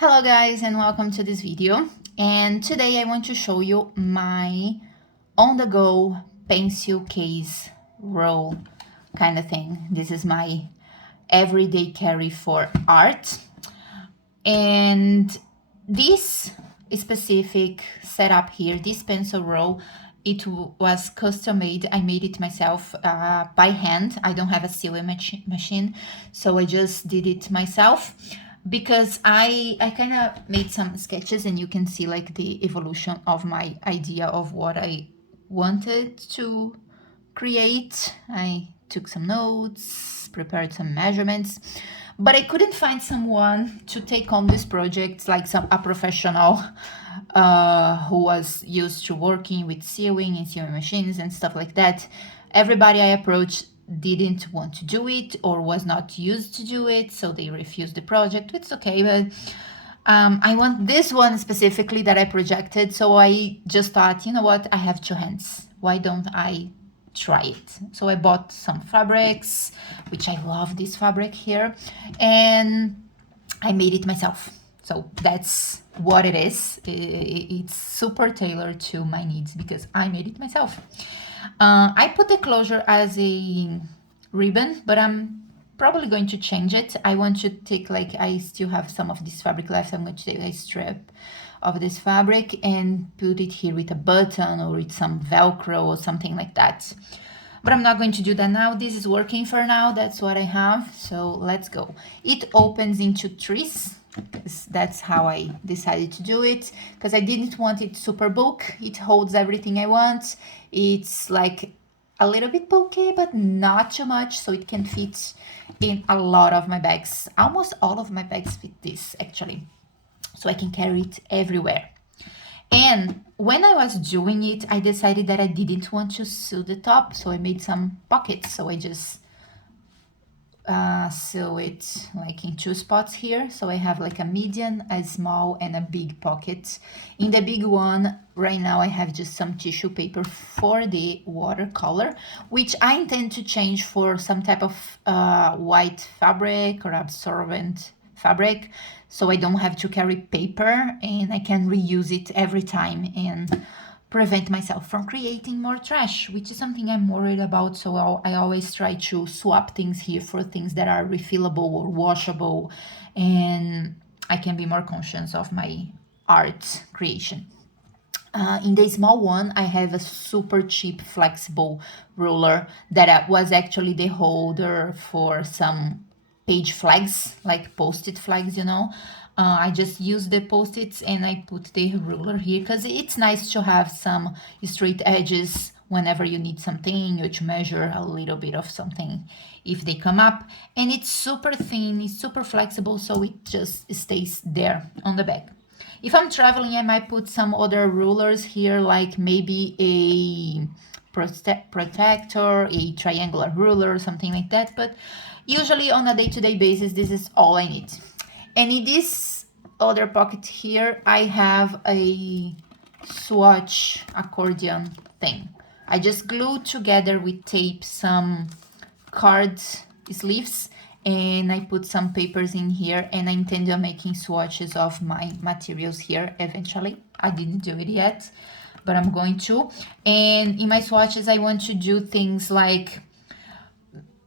Hello guys and welcome to this video, and today I want to show you my on-the-go pencil case roll kind of thing. This is my everyday carry for art, and this specific setup here, this pencil roll, it was custom made. I made it myself by hand. I don't have a sewing machine, so I just did it myself because I kind of made some sketches, and you can see like the evolution of my idea of what I wanted to create. I took some notes, prepared some measurements, but I couldn't find someone to take on this project, like a professional who was used to working with sewing and sewing machines and stuff like that. Everybody I approached didn't want to do it or was not used to do it, so they refused the project. It's okay, but I want this one specifically that I projected, so I just thought, you know what, I have two hands. Why don't I try it? So I bought some fabrics, which I love this fabric here, and I made it myself. So that's what it is. It's super tailored to my needs because I made it myself. I put the closure as a ribbon, but I'm probably going to change it. I want to take, like, I still have some of this fabric left. I'm going to take a strip of this fabric and put it here with a button or with some Velcro or something like that. But I'm not going to do that now. This is working for now. That's what I have. So let's go. It opens into trees. That's how I decided to do it, because I didn't want it super bulk. It holds everything I want. It's like a little bit bulky, but not too much, so it can fit in a lot of my bags. Almost all of my bags fit this, actually, so I can carry it everywhere. And when I was doing it, I decided that I didn't want to sew the top, so I made some pockets. So I just sew it like in two spots here. So I have like a medium, a small, and a big pocket. In the big one, right now I have just some tissue paper for the watercolor, which I intend to change for some type of white fabric or absorbent fabric, so I don't have to carry paper and I can reuse it every time and prevent myself from creating more trash, which is something I'm worried about. So I always try to swap things here for things that are refillable or washable, and I can be more conscious of my art creation. In the small one, I have a super cheap flexible ruler that was actually the holder for some page flags, like post-it flags, you know. I just use the post-its and I put the ruler here because it's nice to have some straight edges whenever you need something or to measure a little bit of something if they come up. And it's super thin, it's super flexible, so it just stays there on the back. If I'm traveling, I might put some other rulers here, like maybe a protector, a triangular ruler, something like that. But usually on a day-to-day basis, this is all I need. And in this other pocket here, I have a swatch accordion thing. I just glued together with tape some card sleeves, and I put some papers in here, and I intend on making swatches of my materials here eventually. I didn't do it yet, but I'm going to. And in my swatches, I want to do things like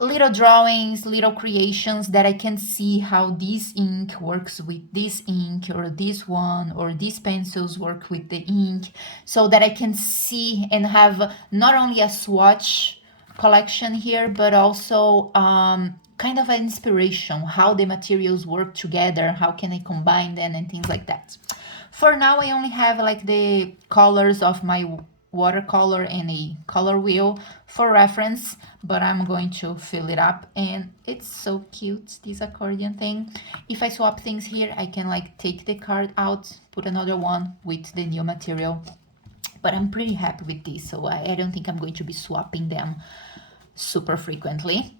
little drawings, little creations that I can see how this ink works with this ink, or this one, or these pencils work with the ink, so that I can see and have not only a swatch collection here, but also kind of an inspiration, how the materials work together, how can I combine them, and things like that. For now, I only have like the colors of my watercolor and a color wheel for reference, but I'm going to fill it up, and it's so cute, this accordion thing. If I swap things here, I can like take the card out, put another one with the new material, but I'm pretty happy with this, so I don't think I'm going to be swapping them super frequently.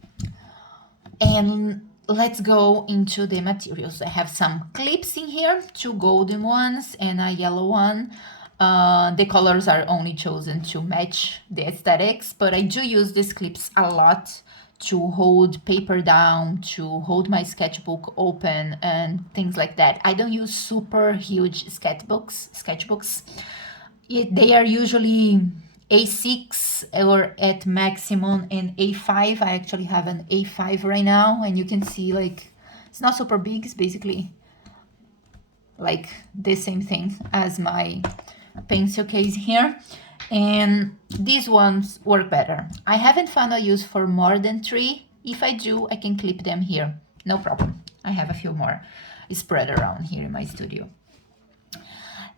And let's go into the materials. I have some clips in here, two golden ones and a yellow one. The colors are only chosen to match the aesthetics, but I do use these clips a lot to hold paper down, to hold my sketchbook open and things like that. I don't use super huge sketchbooks. They are usually A6 or at maximum an A5. I actually have an A5 right now, and you can see like it's not super big. It's basically like the same thing as my pencil case here, and these ones work better. I haven't found a use for more than 3. If I do, I can clip them here, no problem. I have a few more spread around here in my studio.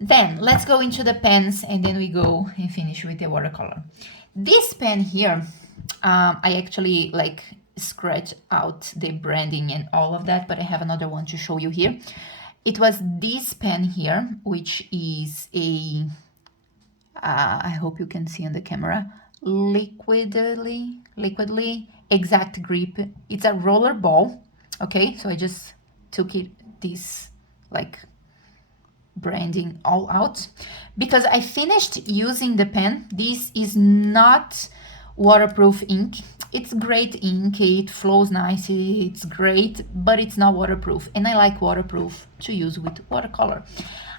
Then let's go into the pens, and then we go and finish with the watercolor. This pen here, I actually like scratch out the branding and all of that, but I have another one to show you here. It was this pen here, which is a, I hope you can see on the camera, liquidly exact grip. It's a roller ball, okay? So I just took this like branding all out because I finished using the pen. This is not waterproof ink. It's great ink, it flows nicely, it's great, but it's not waterproof, and I like waterproof to use with watercolor.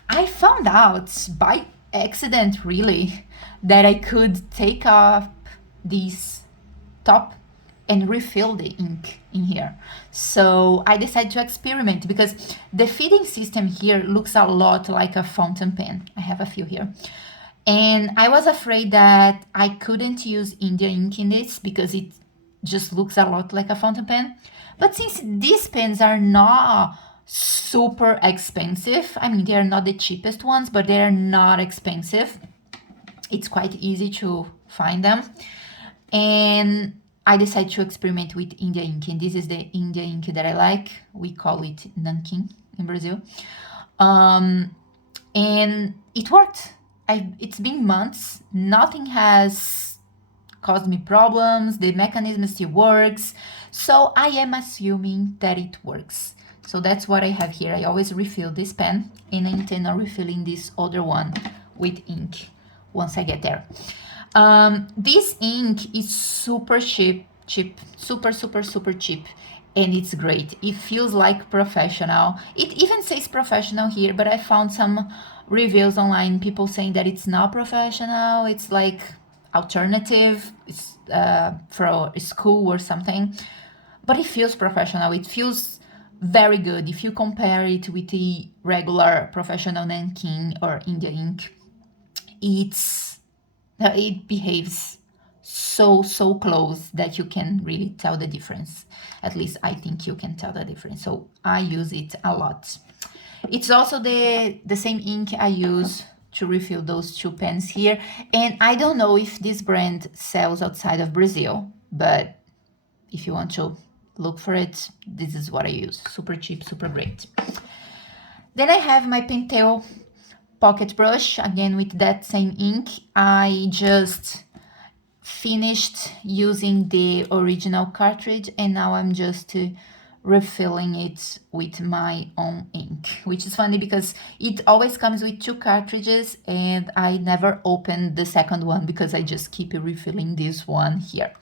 I found out by accident really that I could take off this top and refill the ink in here. So I decided to experiment because the feeding system here looks a lot like a fountain pen. I have a few here. And I was afraid that I couldn't use India ink in this because it just looks a lot like a fountain pen. But since these pens are not super expensive, I mean, they're not the cheapest ones, but they're not expensive. It's quite easy to find them. And I decided to experiment with India ink, and this is the India ink that I like. We call it Nankin in Brazil. And it worked. It's been months. Nothing has caused me problems. The mechanism still works. So I am assuming that it works. So that's what I have here. I always refill this pen, and I intend on refilling this other one with ink once I get there. This ink is super cheap, super cheap, and it's great. It feels like professional. It even says professional here, but I found some reviews online, people saying that it's not professional, it's like alternative, it's for school or something, but it feels professional. It feels very good. If you compare it with the regular professional Nankin or India ink, it behaves so close that you can really tell the difference. At least I think you can tell the difference. So I use it a lot. It's also the same ink I use to refill those 2 pens here. And I don't know if this brand sells outside of Brazil, but if you want to look for it, this is what I use. Super cheap, super great. Then I have my Pentel pocket brush, again with that same ink. I just finished using the original cartridge, and now I'm just refilling it with my own ink, which is funny because it always comes with 2 cartridges, and I never open the second one because I just keep refilling this one here.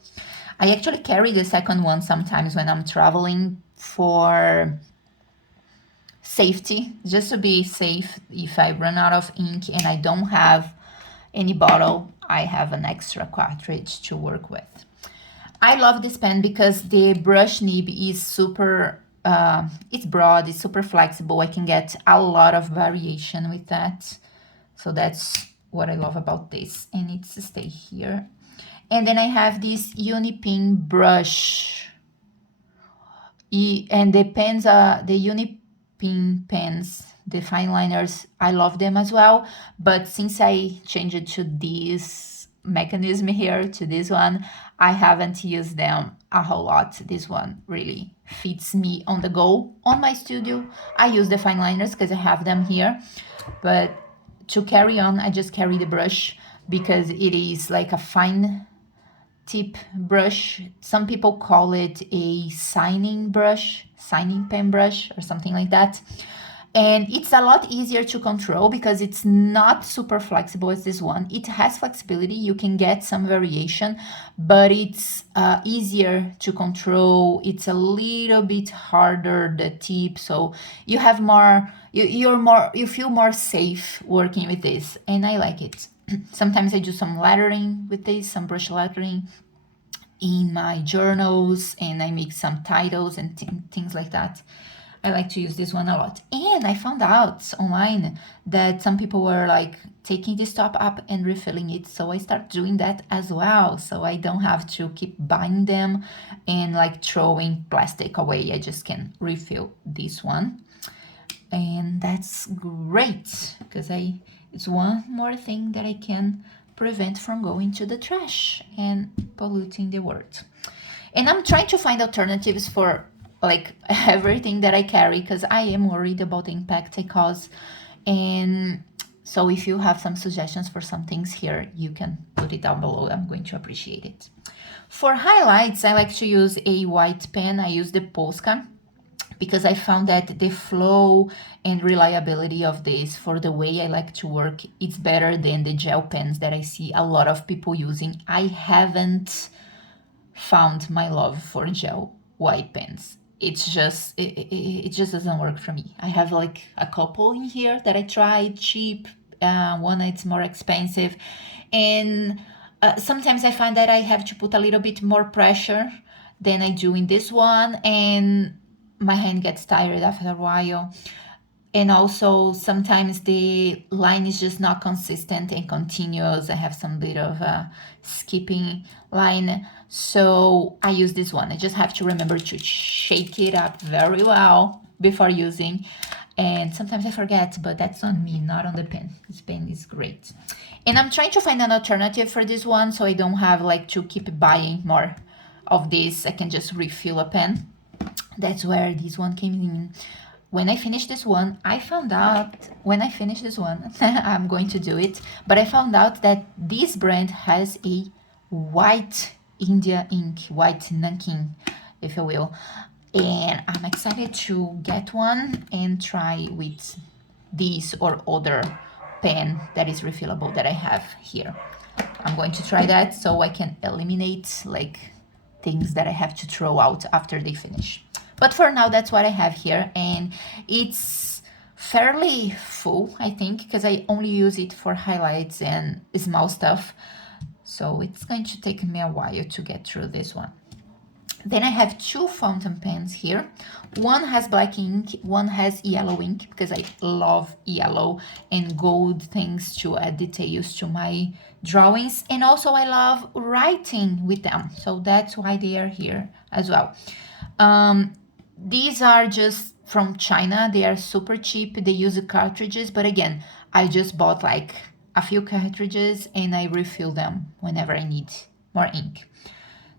I actually carry the second one sometimes when I'm traveling for safety, just to be safe. If I run out of ink and I don't have any bottle, I have an extra cartridge to work with. I love this pen because the brush nib is super, it's broad, it's super flexible. I can get a lot of variation with that. So that's what I love about this, and it's stay here. And then I have this Unipin brush, and the pens are the Unipin pens, the fine liners. I love them as well, but since I changed it to this mechanism here, to this one, I haven't used them a whole lot. This one really fits me on the go. On my studio, I use the fine liners because I have them here, but to carry on, I just carry the brush because it is like a fine tip brush. Some people call it a signing pen brush or something like that. And it's a lot easier to control because it's not super flexible as this one. It has flexibility, you can get some variation, but it's easier to control. It's a little bit harder, the tip, so you have more, you feel more safe working with this, and I like it. Sometimes I do some lettering with this, some brush lettering in my journals, and I make some titles and things like that. I like to use this one a lot. And I found out online that some people were like taking this top up and refilling it. So I start doing that as well. So I don't have to keep buying them and like throwing plastic away. I just can refill this one. And that's great because it's one more thing that I can prevent from going to the trash and polluting the world. And I'm trying to find alternatives for like everything that I carry because I am worried about the impact I cause. And so if you have some suggestions for some things here, you can put it down below. I'm going to appreciate it. For highlights, I like to use a white pen. I use the Posca because I found that the flow and reliability of this for the way I like to work, it's better than the gel pens that I see a lot of people using. I haven't found my love for gel white pens. It's just it just doesn't work for me. I have like a couple in here that I tried, cheap, one that's more expensive, and sometimes I find that I have to put a little bit more pressure than I do in this one, and my hand gets tired after a while. And also sometimes the line is just not consistent and continuous. I have some bit of a skipping line. So I use this one. I just have to remember to shake it up very well before using. And sometimes I forget, but that's on me, not on the pen. This pen is great. And I'm trying to find an alternative for this one so I don't have like to keep buying more of this. I can just refill a pen. That's where this one came in. When I finish this one, I'm going to do it, but I found out that this brand has a white India ink, white Nanking, if you will. And I'm excited to get one and try with this or other pen that is refillable that I have here. I'm going to try that so I can eliminate like things that I have to throw out after they finish. But for now, that's what I have here, and it's fairly full, I think, because I only use it for highlights and small stuff. So it's going to take me a while to get through this one. Then I have two fountain pens here. One has black ink, one has yellow ink, because I love yellow and gold things to add details to my drawings. And also I love writing with them, so that's why they are here as well. These are just from China. They are super cheap. They use the cartridges, but again, I just bought like a few cartridges and I refill them whenever I need more ink.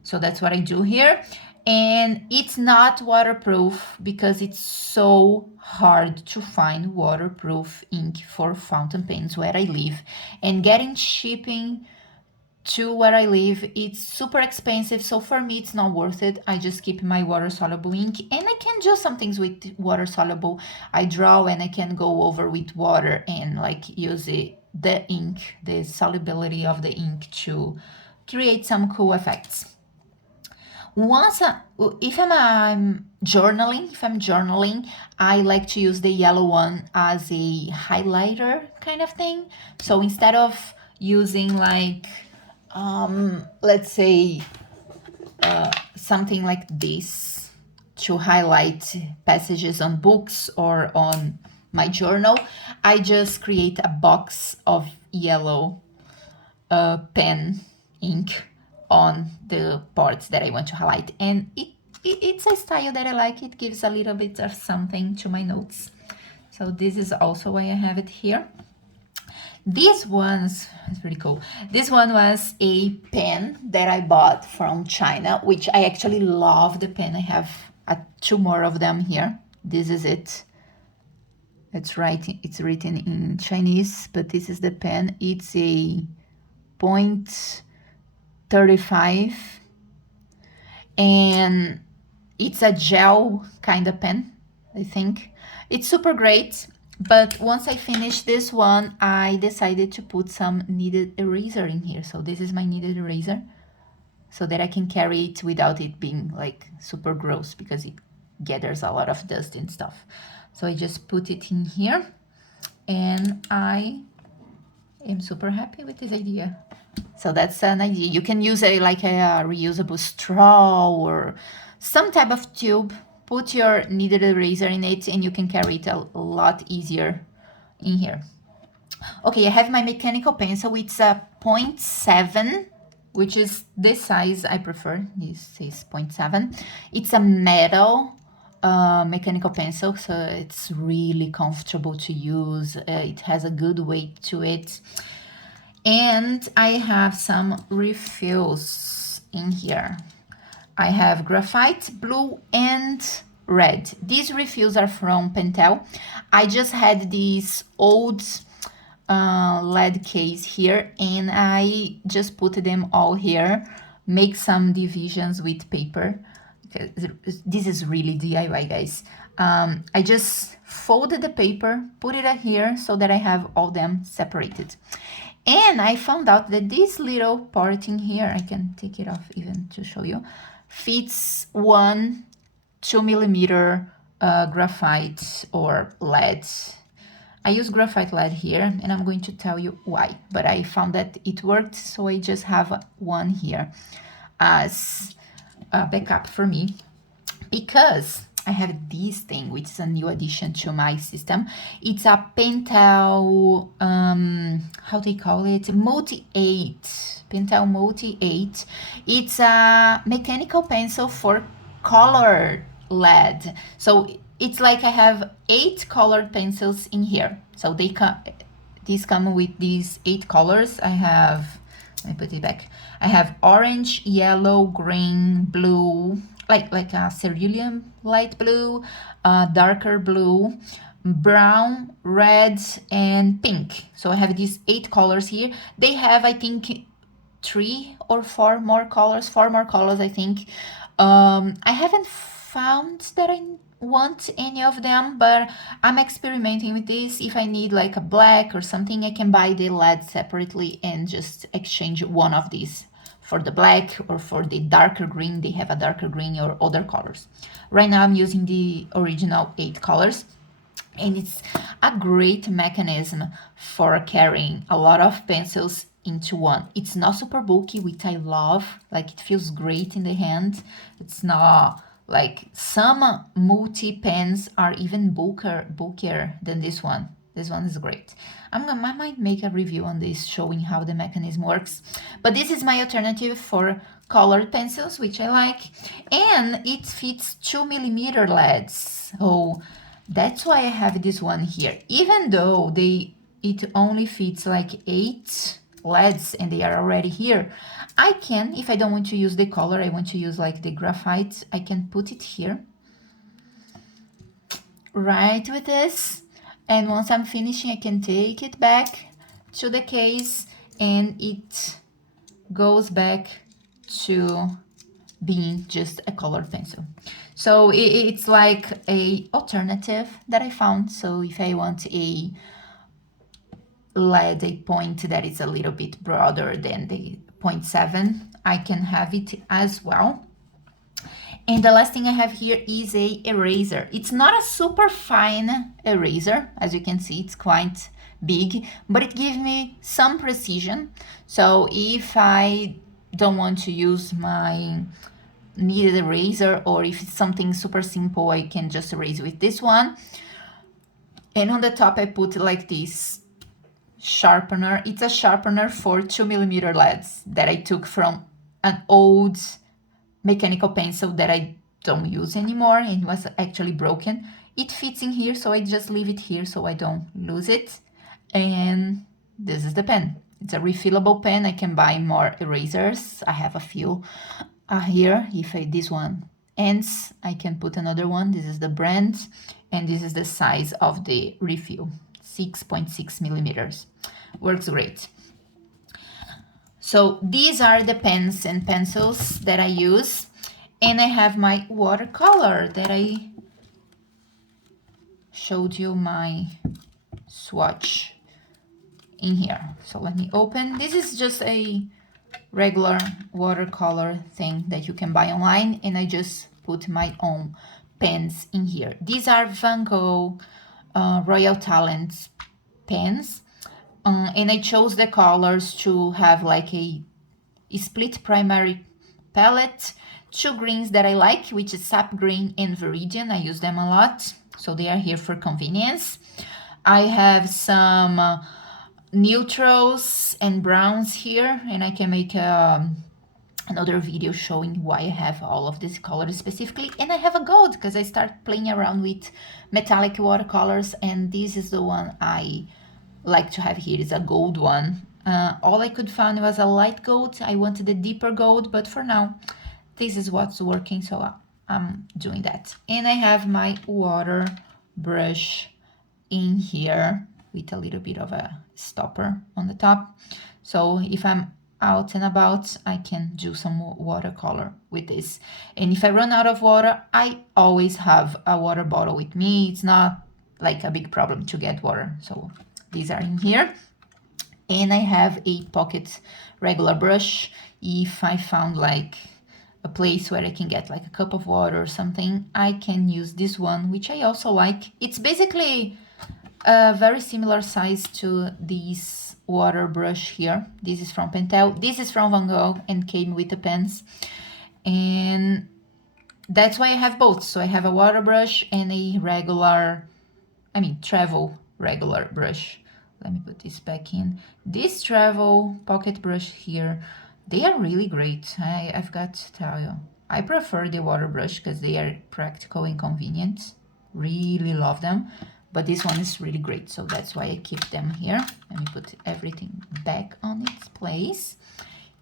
So that's what I do here. And it's not waterproof because it's so hard to find waterproof ink for fountain pens where I live. And getting shipping to where I live, it's super expensive, so for me it's not worth it. I just keep my water soluble ink, and I can do some things with water soluble. I draw and I can go over with water and like use the ink, the solubility of the ink to create some cool effects. If I'm journaling, I like to use the yellow one as a highlighter kind of thing. So instead of using like let's say something like this to highlight passages on books or on my journal, I just create a box of yellow pen ink on the parts that I want to highlight, and it's a style that I like. It gives a little bit of something to my notes. So this is also why I have it here. This one's pretty cool. This one was a pen that I bought from China, which I actually love the pen. I have two more of them here. This is it. It's written in Chinese, but this is the pen. It's a 0.35 and it's a gel kind of pen. I think. It's super great, but once I finished this one, I decided to put some kneaded eraser in here. So this is my kneaded eraser, so that I can carry it without it being like super gross, because it gathers a lot of dust and stuff. So I just put it in here, and I am super happy with this idea. So that's an idea. You can use like a reusable straw or some type of tube. Put your kneaded eraser in it and you can carry it a lot easier in here. Okay, I have my mechanical pencil. It's a 0.7, which is this size I prefer. This is 0.7. It's a metal mechanical pencil, so it's really comfortable to use. It has a good weight to it. And I have some refills in here. I have graphite, blue, and red. These refills are from Pentel. I just had this old lead case here, and I just put them all here, make some divisions with paper. This is really DIY, guys. I just folded the paper, put it here so that I have all them separated. And I found out that this little part in here, I can take it off even to show you, fits one 2mm graphite or lead. I use graphite lead here, and I'm going to tell you why, but I found that it worked, so I just have one here as a backup for me, because I have this thing, which is a new addition to my system. It's a Pentel, how they call it? Multi-8. Pentel Multi-8. It's a mechanical pencil for colored lead. So it's like I have 8 colored pencils in here. So these come with these 8 colors. I have, let me put it back. I have orange, yellow, green, blue, like a cerulean light blue, darker blue, brown, red, and pink. So I have these 8 colors here. They have, I think, 3 or 4 more colors, 4 more colors, I think. I haven't found that I want any of them, but I'm experimenting with this. If I need like a black or something, I can buy the lead separately and just exchange one of these for the black or for the darker green. They have a darker green or other colors. Right now I'm using the original 8 colors, and it's a great mechanism for carrying a lot of pencils into one. It's not super bulky, which I love. Like, it feels great in the hand. It's not like some multi pens are even bulkier than this one. This one is great. I might make a review on this showing how the mechanism works. But this is my alternative for colored pencils, which I like. And it fits 2mm leads. So that's why I have this one here. Even though it only fits like 8 leads and they are already here, I can, if I don't want to use the color, I want to use like the graphite, I can put it here. Right with this. And once I'm finishing, I can take it back to the case and it goes back to being just a colored pencil. So it's like a alternative that I found. So if I want a point that is a little bit broader than the 0.7, I can have it as well. And the last thing I have here is a eraser. It's not a super fine eraser. As you can see, it's quite big, but it gives me some precision. So if I don't want to use my kneaded eraser, or if it's something super simple, I can just erase with this one. And on the top, I put like this sharpener. It's a sharpener for 2mm leads that I took from an old mechanical pencil that I don't use anymore and it was actually broken. It fits in here, so I just leave it here so I don't lose it. And this is the pen. It's a refillable pen. I can buy more erasers. I have a few here. If this one ends, I can put another one. This is the brand, and this is the size of the refill, 6.6mm. Works great. So these are the pens and pencils that I use, and I have my watercolor that I showed you my swatch in here. So let me open. This is just a regular watercolor thing that you can buy online, and I just put my own pens in here. These are Van Gogh Royal Talents pens, and I chose the colors to have like a split primary palette, two greens that I like, which is sap green and viridian. I use them a lot, so they are here for convenience. I have some neutrals and browns here, and I can make another video showing why I have all of these colors specifically. And I have a gold because I start playing around with metallic watercolors, and this is the one I like to have here. Is a gold one. All I could find was a light gold. I wanted a deeper gold, but for now this is what's working, so I'm doing that. And I have my water brush in here with a little bit of a stopper on the top, so if I'm out and about I can do some watercolor with this. And if I run out of water, I always have a water bottle with me. It's not like a big problem to get water, so these are in here. And I have a pocket regular brush. If I found like a place where I can get like a cup of water or something, I can use this one, which I also like. It's basically a very similar size to this water brush here. This is from Pentel, this is from Van Gogh, and came with the pens. And that's why I have both. So I have a water brush and a regular, travel regular brush. Let me put this back in. This travel pocket brush here, they are really great. I've got to tell you, I prefer the water brush because they are practical and convenient. Really love them. But this one is really great, so that's why I keep them here. Let me put everything back on its place.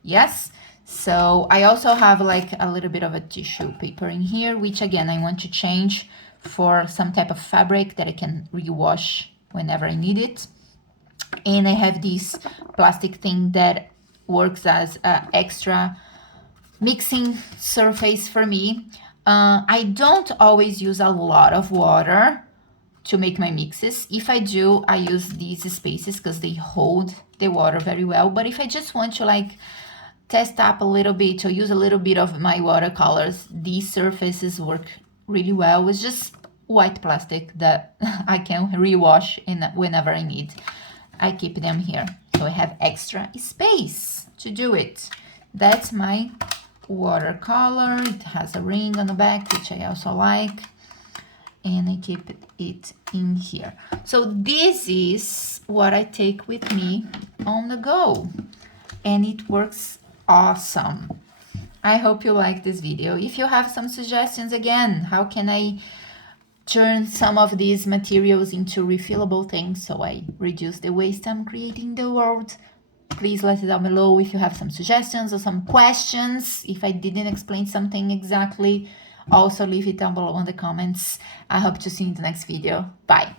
Yes, so I also have like a little bit of a tissue paper in here, which again, I want to change for some type of fabric that I can rewash whenever I need it. And I have this plastic thing that works as an extra mixing surface for me. I don't always use a lot of water to make my mixes. If I do, I use these spaces because they hold the water very well. But if I just want to like test up a little bit or use a little bit of my watercolors, these surfaces work really well. It's just white plastic that I can rewash whenever I need. I keep them here, so I have extra space to do it. That's my watercolor. It has a ring on the back, which I also like, and I keep it in here. So this is what I take with me on the go, and it works awesome. I hope you like this video. If you have some suggestions, again, how can I turn some of these materials into refillable things so I reduce the waste I'm creating in the world, please let it down below. If you have some suggestions or some questions, if I didn't explain something exactly, also leave it down below in the comments. I hope to see you in the next video. Bye.